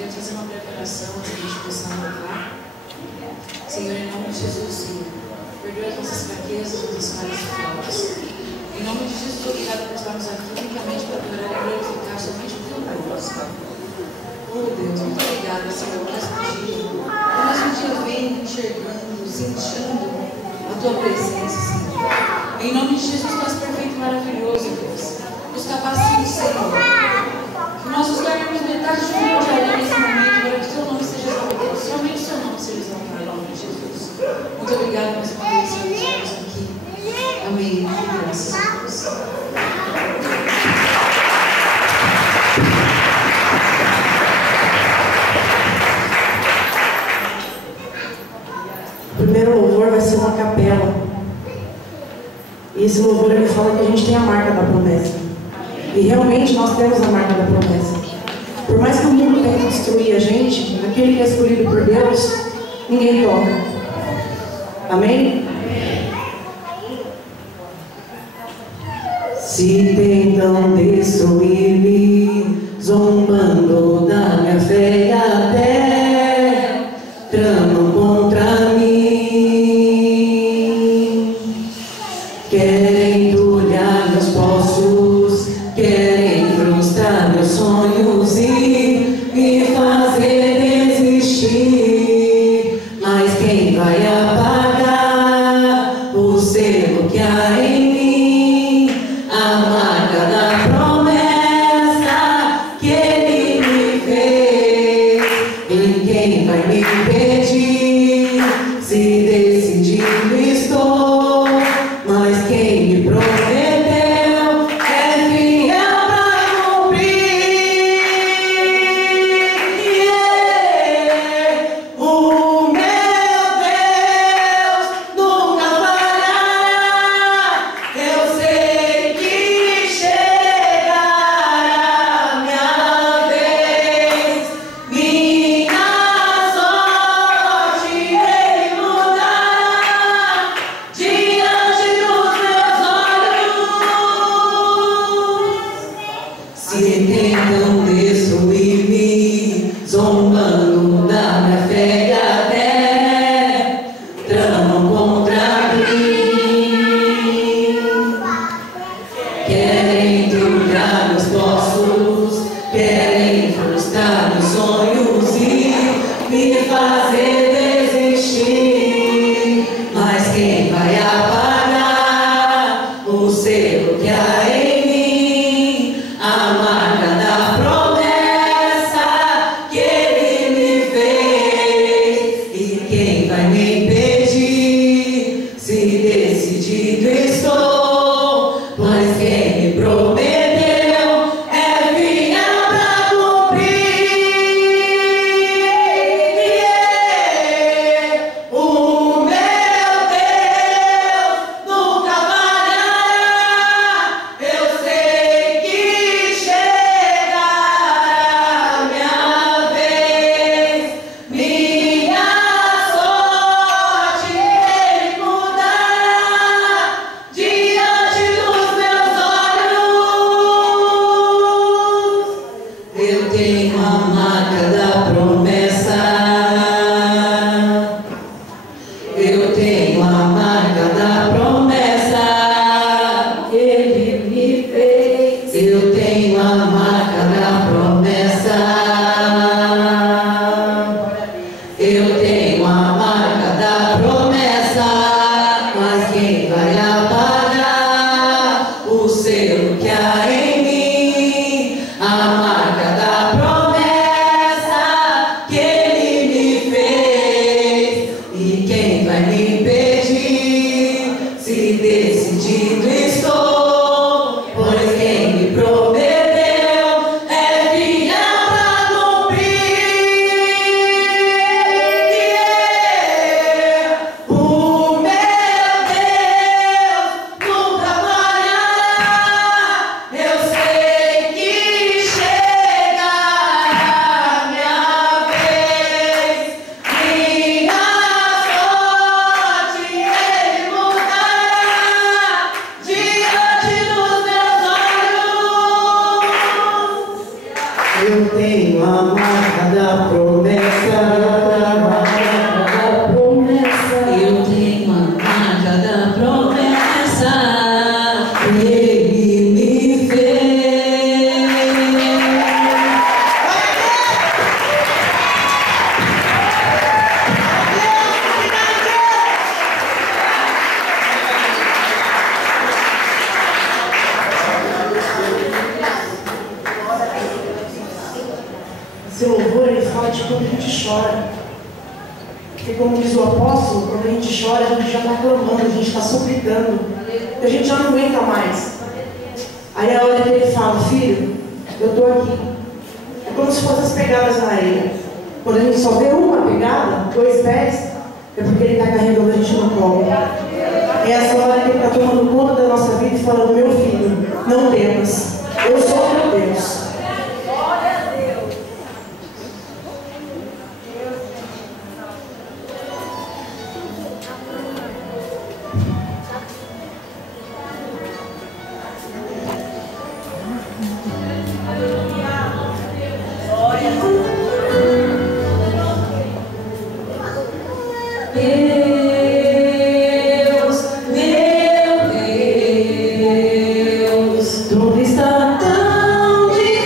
quero fazer uma preparação antes de a gente começar a louvar. Senhor, em nome de Jesus, Senhor, perdoa as nossas fraquezas, as nossas falhas e faltas. Em nome de Jesus, obrigado por estarmos aqui unicamente para adorar e glorificar somente o teu nome, Senhor. Oh Deus, muito obrigada, Senhor, por mais um dia. Por mais um dia vendo, enxergando, sentindo a tua presença, Senhor. Em nome de Jesus, tu és perfeito e maravilhoso, Deus. Nos capacite, Senhor. Que nós nos tornemos metade de um dia nesse momento, para que o teu nome seja exaltado. Somente o teu nome seja exaltado, em nome de Jesus. Muito obrigada mais uma vez, Senhor, por estarmos aqui. Amém. Graças a Deus. O primeiro louvor vai ser uma capela. E esse louvor ele fala que a gente tem a marca da promessa. E realmente nós temos a marca da promessa. Por mais que o mundo tente destruir a gente, aquele que é escolhido por Deus, ninguém toca. Amém? Se tentam destruir-me, zombando da minha fé e até tramam contra mim, querem entulhar meus poços, querem frustrar meus sonhos e me fazer desistir. Mas quem vai apagar o selo que há em mim, a marca da promessa que ele me fez? E quem vai me impedir? Se decidido estou, mas quem me prometeu é fiel pra cumprir. O meu Deus nunca falhará. Eu sei que chegará minha vez. Minha sorte ele mudará diante dos meus olhos. Se tentam destruir-me, zombando da minha fé e até tramam contra mim, querem entulhar meus poços, querem frustrar meus sonhos e me fazer desistir. Mas quem vai apagar o selo que há em mim, a marca da promessa que ele me fez? E quem vai me impedir? Se decidido estou, pois quem me prometeu é fiel pra cumprir. O meu Deus nunca falhará. Eu sei que chegará minha vez. Minha sorte ele mudará diante dos meus olhos. Eu tenho a marca da promessa. Eu tenho a marca da promessa que ele me fez. Eu tenho a marca da promessa. Eu tenho a marca da promessa. Mas quem vai apagar o selo que há em mim, a marca da promessa que ele me fez? E quem vai me impedir? Se decidido estou, pois quem me prometeu é fiel pra cumprir. O meu Deus nunca falhará. Eu sei que chegará minha vez. Minha sorte ele mudará diante dos meus olhos. Eu tenho a marca da da promessa. Eu tenho a marca da promessa. Ele me fez. Esse louvor, ele fala de quando a gente chora. Porque como diz o apóstolo, quando a gente chora, a gente já está clamando, a gente está suplicando. A gente já não aguenta mais. Aí é a hora que ele fala, filho, eu estou aqui. É como se fossem as pegadas na areia. Quando a gente só vê uma pegada, 2 pés, é porque ele está carregando a gente no colo. É essa hora que ele está tomando conta da nossa vida e falando, meu filho, não temas, eu sou teu Deus. Deus, meu Deus, tudo está tão difícil.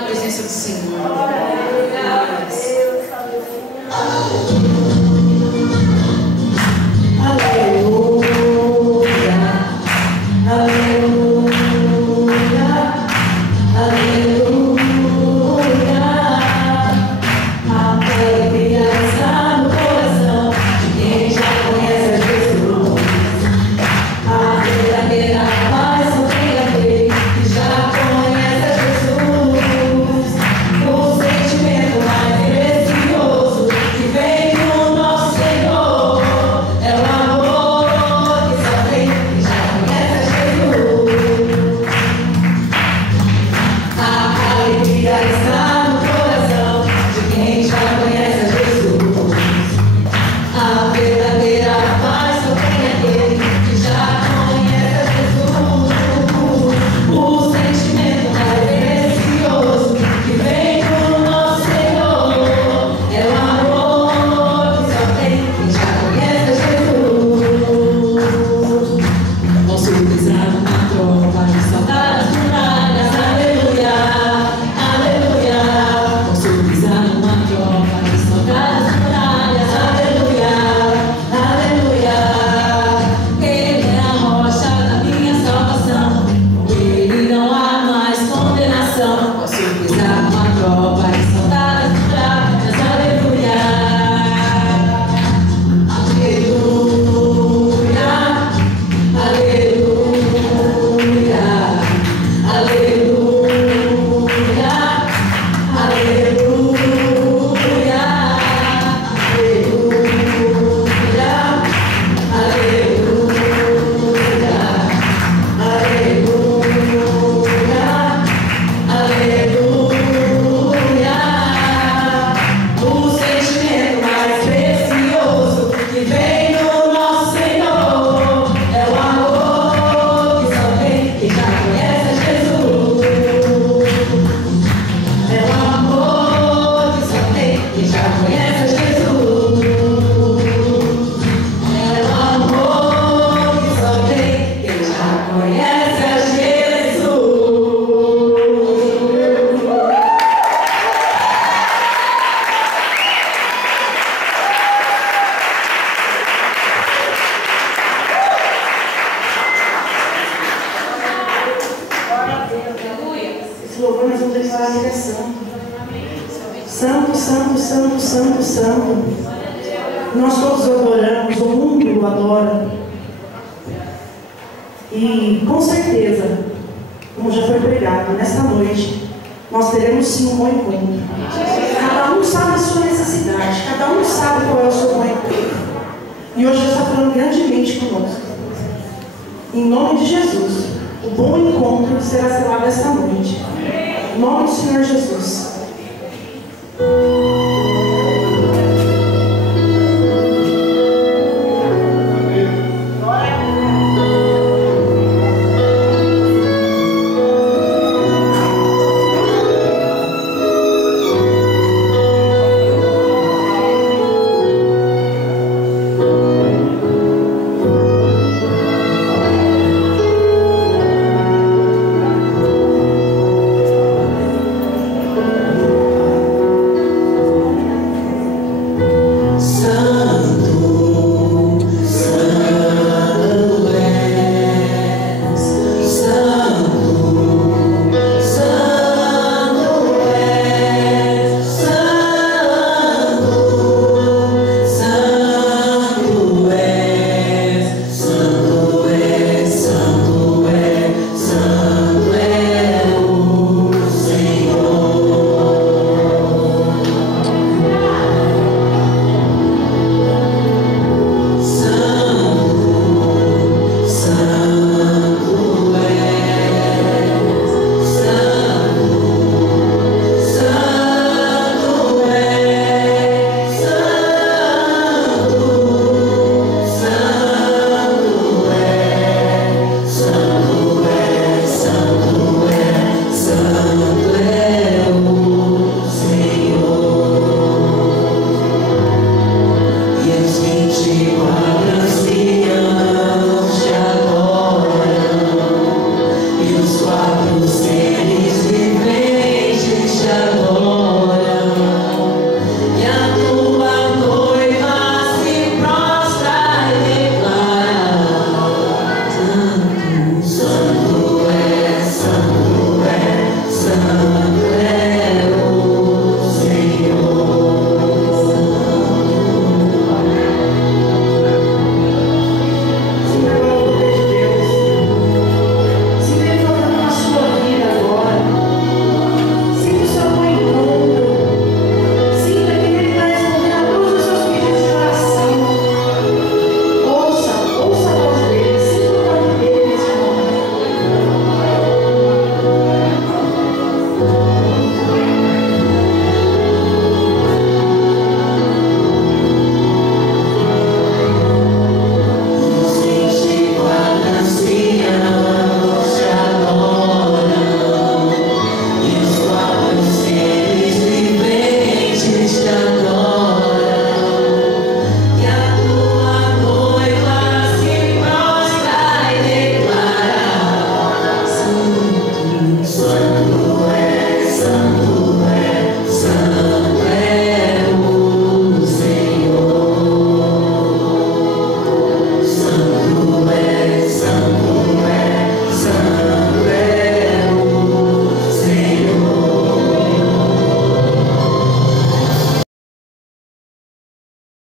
na presença do Senhor. Santo, santo, santo, santo, santo. Nós todos adoramos, o mundo o adora. E com certeza, como já foi pregado, nesta noite, nós teremos sim um bom encontro. Cada um sabe a sua necessidade, cada um sabe qual é o seu bom encontro. E hoje Deus está falando grandemente conosco. Em nome de Jesus, o bom encontro será selado esta noite. Em nome do Senhor Jesus.